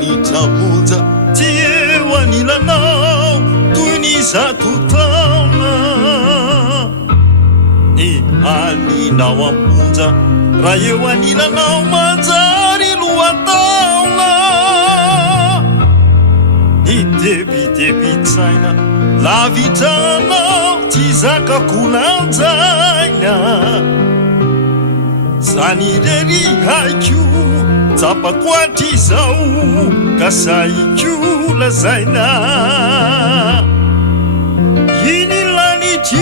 Nitamuta tiewa nilanao tunizatutauna ni alina wapunza rayewa nilanao manzari luatauna ni debi tsaina lavitanao tizaka kulanzaina sanireri haiku Tapakwati zau kasaiku la zaina Yinilaniti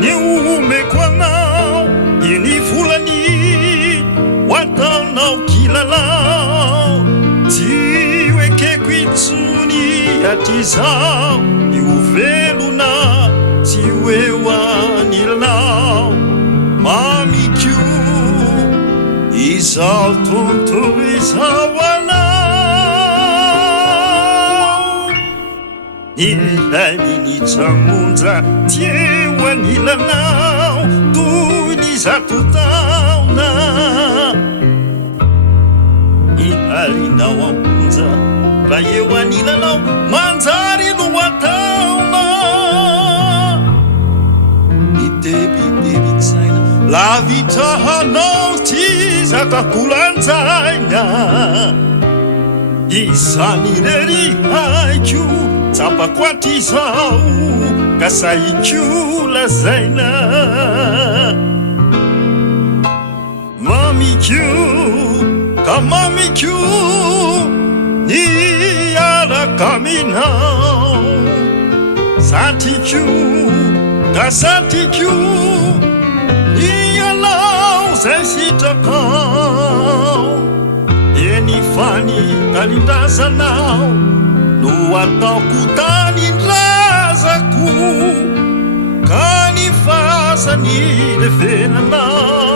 ni umekwanao Yini fulani watanao kilalao Tiweke kwitsuni atizao Ni uveluna tiwewa nilalao Mami kyu Isaltuntu isawanao Nilani nitamunza tiewa nilanao Tunizatutauna Nilina wapunza rayewa nilanao Manzari luwatauna Nitebi tsaina La vita hanao tizaka kulanzaina Isanireri haiku tapakwati zau kasaiku la zaina Mami kyu kamami kyu ni yara kaminao Santi kyu kasanti kyu Iyalau sesitakau Eni fani kalindazanau Nuatau kutani razaku Kanifasa ni defenanau